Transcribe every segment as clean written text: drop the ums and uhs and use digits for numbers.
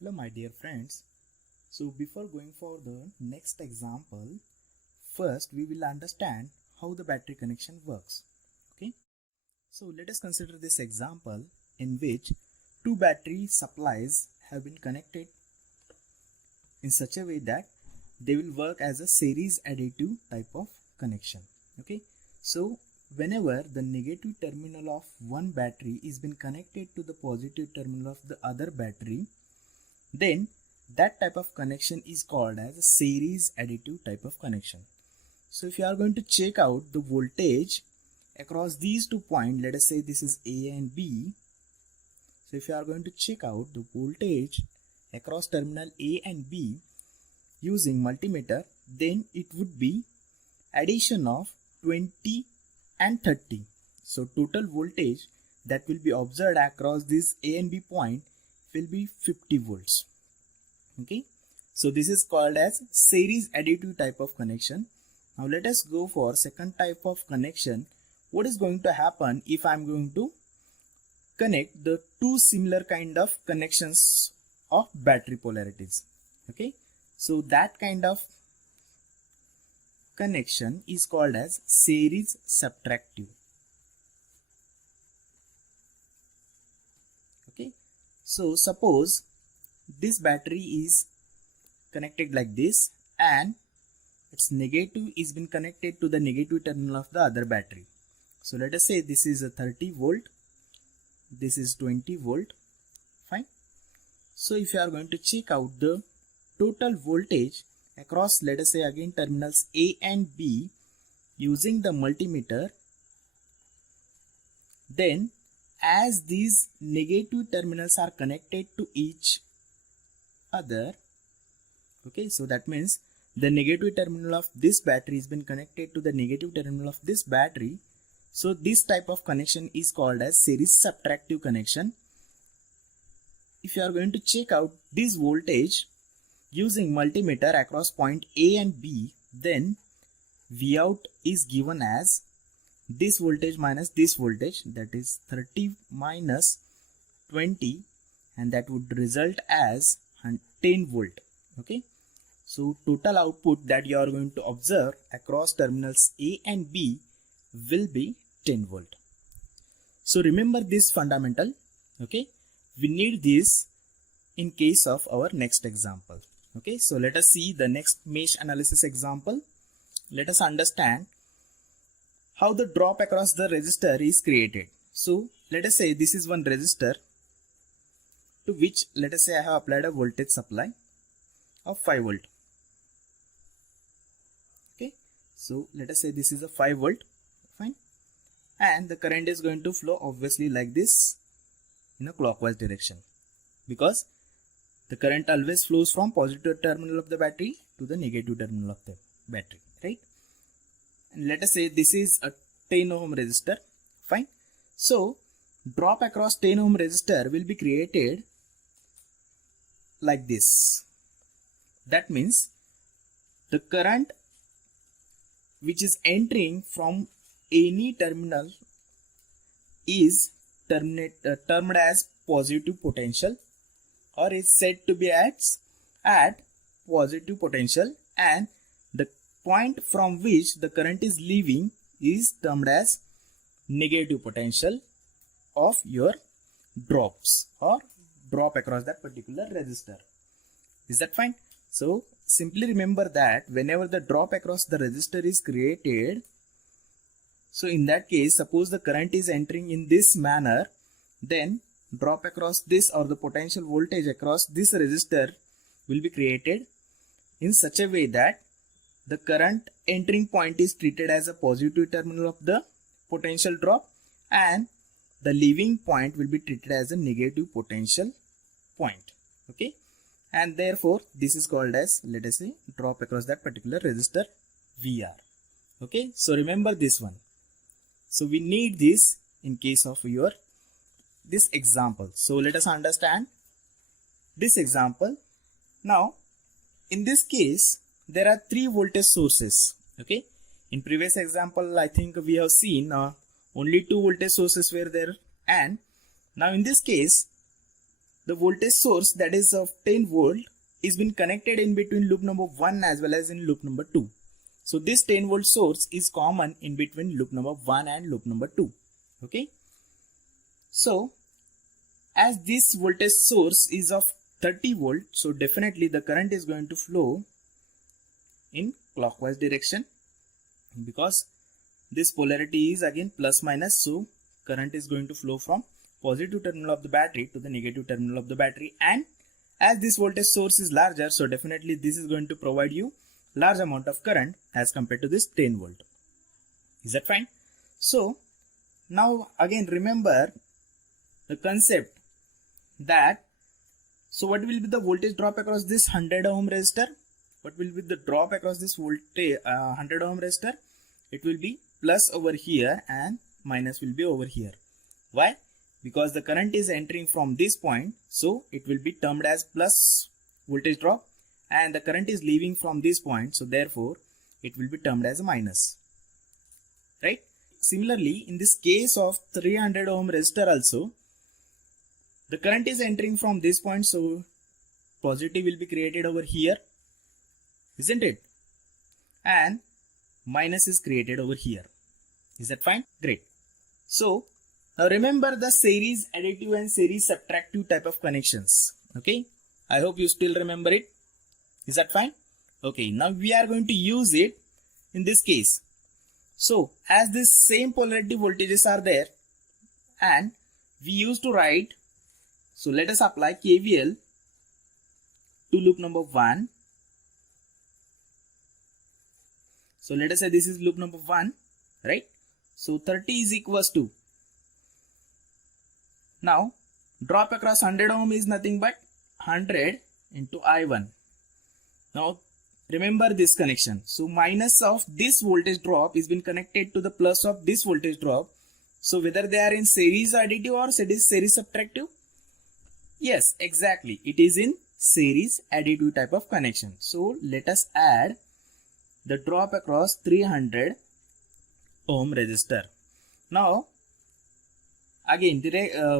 Hello my dear friends. So before going for the next example, first we will understand how the battery connection works. Okay. So let us consider this example in which two battery supplies have been connected in such a way that they will work as a series additive type of connection. Okay. So whenever the negative terminal of one battery is been connected to the positive terminal of the other battery, then that type of connection is called as a series additive type of connection. So if you are going to check out the voltage across these 2 points, let us say this is A and B. So if you are going to check out the voltage across terminal A and B using multimeter, then it would be addition of 20 and 30. So total voltage that will be observed across this A and B point will be 50 volts. Okay, so this is called as series additive type of connection. Now let us go for second type of connection. What is going to happen if I am going to connect the two similar kind of connections of battery polarities? Okay, so that kind of connection is called as series subtractive. Okay, so suppose this battery is connected like this and its negative is been connected to the negative terminal of the other battery. So let us say this is a 30 volt, this is 20 volt, fine. So if you are going to check out the total voltage across, let us say again terminals A and B using the multimeter, then as these negative terminals are connected to each other, okay, so that means the negative terminal of this battery has been connected to the negative terminal of this battery. So this type of connection is called as series subtractive connection. If you are going to check out this voltage using multimeter across point A and B, then Vout is given as this voltage minus this voltage, that is 30 minus 20, and that would result as 10 volt. Okay, so total output that you are going to observe across terminals A and B will be 10 volt. So remember this fundamental. Okay, we need this in case of our next example. Okay, so let us see the next mesh analysis example. Let us understand how the drop across the resistor is created. So let us say this is one resistor to which, let us say, I have applied a voltage supply of 5 volt. Okay, so let us say this is a 5 volt, fine, and the current is going to flow obviously like this in a clockwise direction, because the current always flows from positive terminal of the battery to the negative terminal of the battery, right? And let us say this is a 10 ohm resistor, fine. So drop across 10 ohm resistor will be created like this. That means the current which is entering from any terminal is termed as positive potential, or is said to be at positive potential, and the point from which the current is leaving is termed as negative potential of your drops or drop across that particular resistor. Is that fine? So simply remember that whenever the drop across the resistor is created, so in that case, suppose the current is entering in this manner, then drop across this, or the potential voltage across this resistor will be created in such a way that the current entering point is treated as a positive terminal of the potential drop, and the leaving point will be treated as a negative potential point. Okay, and therefore this is called as, let us say, drop across that particular resistor VR. Okay, so remember this one. So we need this in case of your this example. So let us understand this example. Now in this case there are three voltage sources. Okay, in previous example I think we have seen only two voltage sources were there, and now in this case the voltage source that is of 10 volt is been connected in between loop number 1 as well as in loop number 2. So this 10 volt source is common in between loop number 1 and loop number 2. Okay. So as this voltage source is of 30 volt, so definitely the current is going to flow in clockwise direction, because this polarity is again plus minus, so current is going to flow from positive terminal of the battery to the negative terminal of the battery. And as this voltage source is larger, so definitely this is going to provide you large amount of current as compared to this 10 volt. Is that fine? So now again remember the concept that, so what will be the voltage drop across this 100 ohm resistor? What will be the drop across this voltage 100 ohm resistor? It will be plus over here and minus will be over here. Why? Because the current is entering from this point, so it will be termed as plus voltage drop, and the current is leaving from this point, so therefore it will be termed as a minus, right? Similarly, in this case of 300 ohm resistor also, the current is entering from this point, so positive will be created over here, isn't it? And minus is created over here. Is that fine? Great. So now remember the series additive and series subtractive type of connections. Okay, I hope you still remember it. Is that fine? Okay, now we are going to use it in this case. So as this same polarity voltages are there, and we used to write, so let us apply KVL to loop number 1. So let us say this is loop number 1, right? So 30 is equals to, now drop across 100 ohm is nothing but 100 into I1. Now remember this connection. So minus of this voltage drop is been connected to the plus of this voltage drop. So whether they are in series additive or series subtractive? Yes, exactly. It is in series additive type of connection. So let us add the drop across 300 ohm resistor. Now again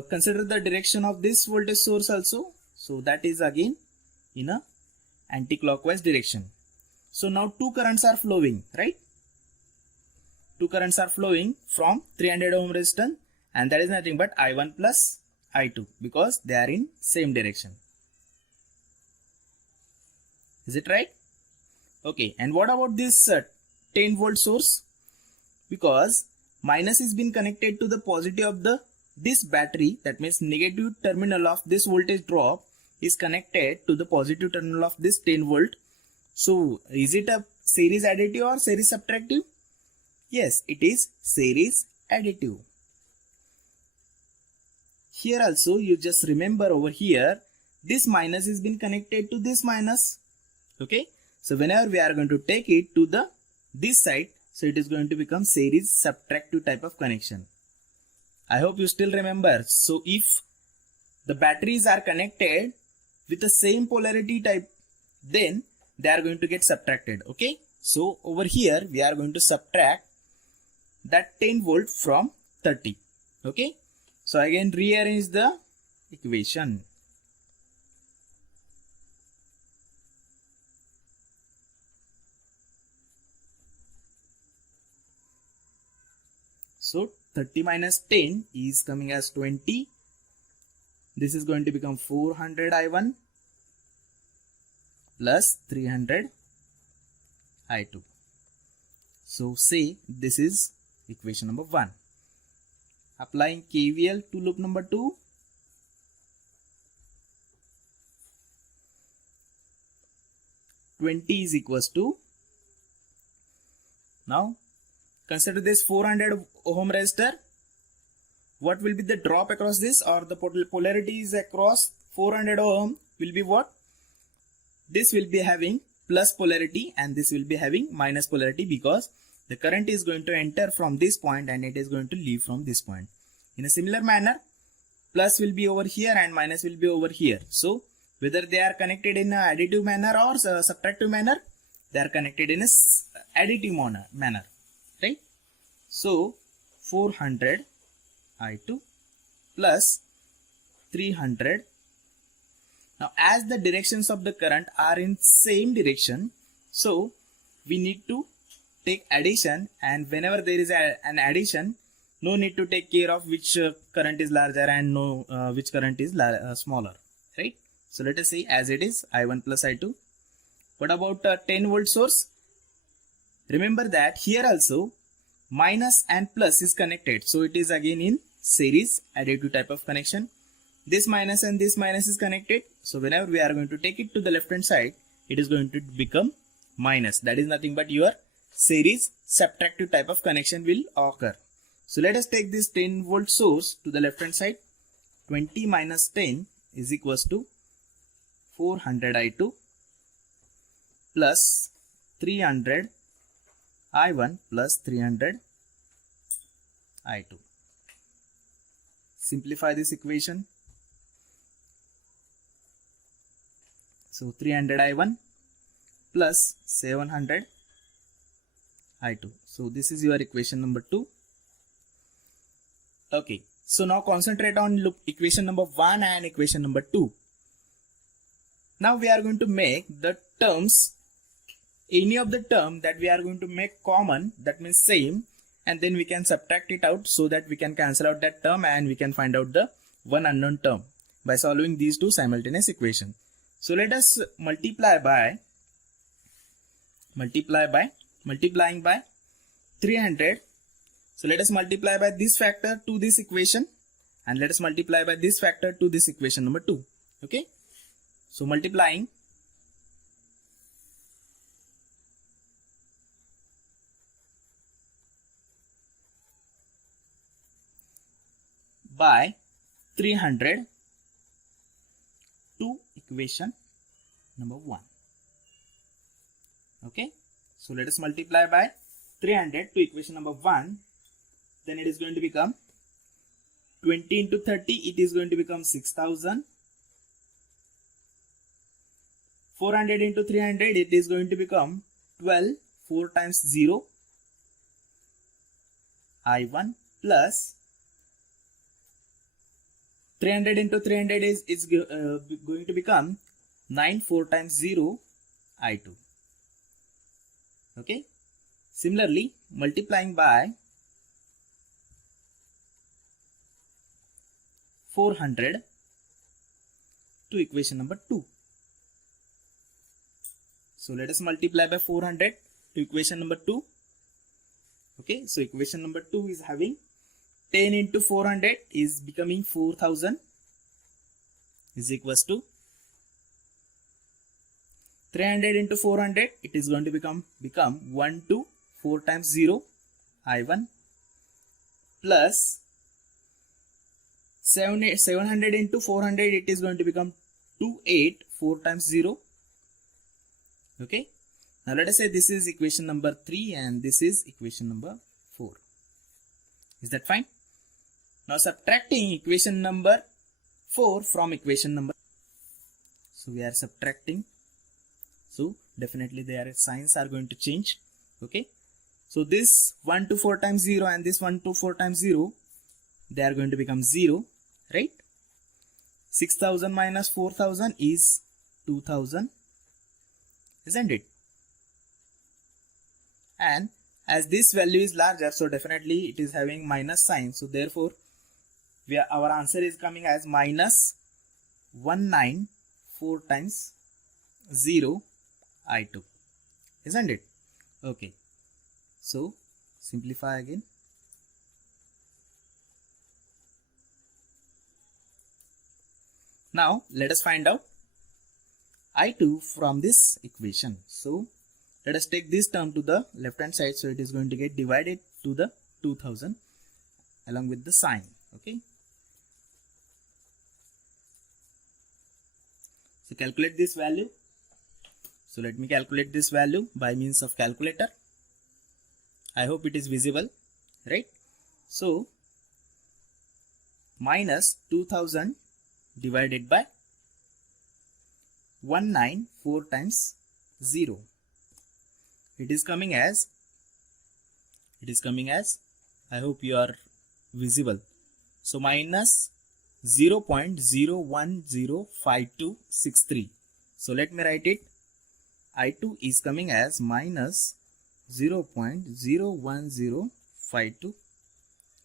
consider the direction of this voltage source also. So that is again in a anti-clockwise direction. So now two currents are flowing, right? Two currents are flowing from 300 ohm resistance, and that is nothing but I1 plus I2, because they are in same direction. Is it right? Okay, and what about this 10 volt source? Because minus is been connected to the positive of this battery, that means negative terminal of this voltage drop is connected to the positive terminal of this 10 volt. So is it a series additive or series subtractive? Yes, it is series additive. Here also you just remember over here, this minus is been connected to this minus. Okay, so whenever we are going to take it to this side, so it is going to become series subtractive type of connection. I hope you still remember. So if the batteries are connected with the same polarity type, then they are going to get subtracted. Okay, so over here we are going to subtract that 10 volt from 30. Okay, so again rearrange the equation. So 30 minus 10 is coming as 20. This is going to become 400 I1 plus 300 I2. So say this is equation number 1. Applying KVL to loop number 2. $20 is equals to, now consider this 400 ohm resistor. What will be the drop across this, or the polarity is across 400 ohm will be what? This will be having plus polarity and this will be having minus polarity, because the current is going to enter from this point and it is going to leave from this point. In a similar manner, plus will be over here and minus will be over here. So whether they are connected in a additive manner or subtractive manner, they are connected in a additive manner, right? So 400 I2 plus 300 Now as the directions of the current are in same direction, so we need to take addition, and whenever there is an addition, no need to take care of which current is larger and no which current is smaller, right? So let us say as it is I1 plus I2. What about 10 volt source? Remember that here also minus and plus is connected, so it is again in series additive type of connection. This minus and this minus is connected, so whenever we are going to take it to the left hand side, it is going to become minus. That is nothing but your series subtractive type of connection will occur. So let us take this 10 volt source to the left hand side. 20 minus 10 is equals to 400 I2 plus 300 I1 plus 300 I2. Simplify this equation. So 300 I1 plus 700 I2. So this is your equation number 2. Okay. So now concentrate on equation number 1 and equation number 2. Now we are going to make the terms, any of the term that we are going to make common, that means same, and then we can subtract it out so that we can cancel out that term and we can find out the one unknown term by solving these two simultaneous equations. So let us multiplying by 300. So let us multiply by this factor to this equation, and let us multiply by this factor to this equation number 2. Okay. So multiplying by 300 to equation number 1. Okay. So let us multiply by 300 to equation number 1. Then it is going to become 20 into 30. It is going to become 6000. 400 into 300. It is going to become 12. 4 times 0. I1 plus 300 into 300 is going to become 9. 4 times 0. I2. Okay. Similarly, multiplying by 400 to equation number 2. So let us multiply by 400 to equation number 2. Okay, so equation number 2 is having 10 into 400 is becoming 4000 is equals to 300 into 400. It is going to become 1 to 4 times 0 I1 plus 700 into 400. It is going to become 28. 4 times 0. Okay. Now let us say this is equation number 3 and this is equation number 4. Is that fine? Now subtracting equation number 4 from equation number. So we are subtracting. So definitely their signs are going to change. Okay. So this 1 to 4 times 0 and this 1 to 4 times 0, they are going to become 0, right? 6000 minus 4000 is 2000, isn't it? And as this value is larger, so definitely it is having minus sign. So therefore, our answer is coming as minus 194 times 0 I2, isn't it? Okay. So simplify again. Now let us find out I2 from this equation. So let us take this term to the left hand side. So it is going to get divided to the 2000 along with the sign. Okay. So calculate this value. So let me calculate this value by means of calculator. I hope it is visible, right? So minus 2000 divided by 194 times 0. It is coming as, I hope you are visible. So minus 0.0105263. So let me write it. I2 is coming as minus 0.01052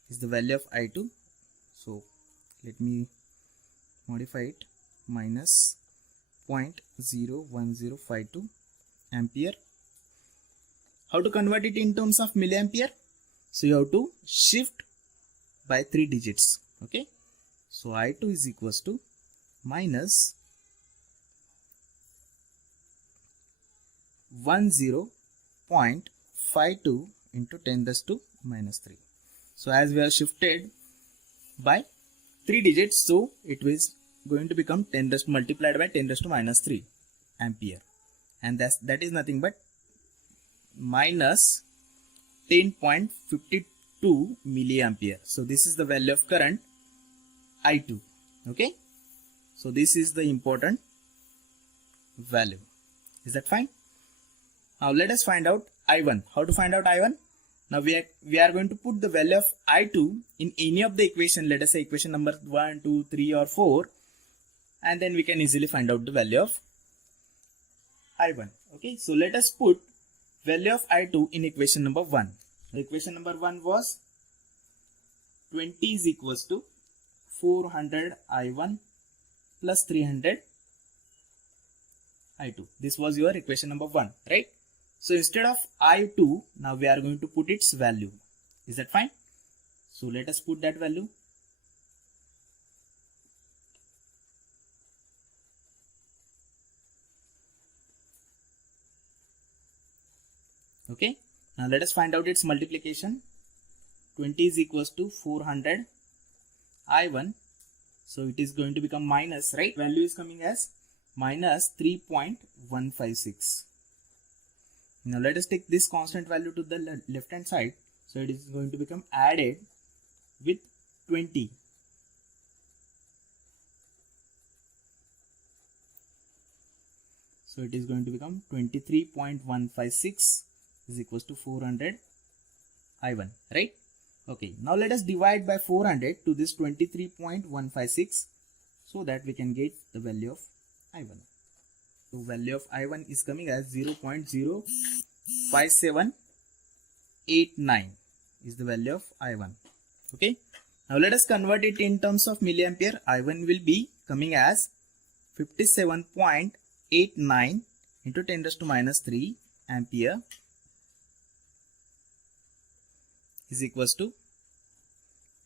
is the value of I2. So let me modify it, minus 0.01052 ampere. How to convert it in terms of milliampere? So you have to shift by 3 digits. Okay, so I2 is equals to minus 10.52 into 10 raised to minus 3. So as we have shifted by 3 digits, so it is going to become 10 raised multiplied by 10 raised to minus 3 ampere, and that is nothing but minus 10.52 milliampere. So this is the value of current I2. Okay, so this is the important value. Is that fine? Now let us find out I1. How to find out I1? Now we are going to put the value of I2 in any of the equation, let us say equation number 1, 2, 3 or 4, and then we can easily find out the value of I1. Okay, so let us put value of I2 in equation number 1. The equation number 1 was 20 is equals to 400 I1 plus 300 I2. This was your equation number 1, right? So instead of I2, now we are going to put its value. Is that fine? So let us put that value. Okay, now let us find out its multiplication. 20 is equals to 400 I1. So it is going to become minus, right? Value is coming as minus 3.156. Now let us take this constant value to the left hand side. So it is going to become added with 20. So it is going to become 23.156 is equals to 400 I1, right? Okay, now let us divide by 400 to this 23.156 so that we can get the value of I1. So value of I1 is coming as 0.05789 is the value of I1. Okay, now let us convert it in terms of milliampere. I1 will be coming as 57.89 into 10 raised to minus 3 ampere is equals to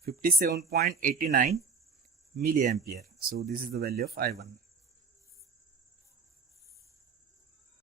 57.89 milliampere. So this is the value of I1.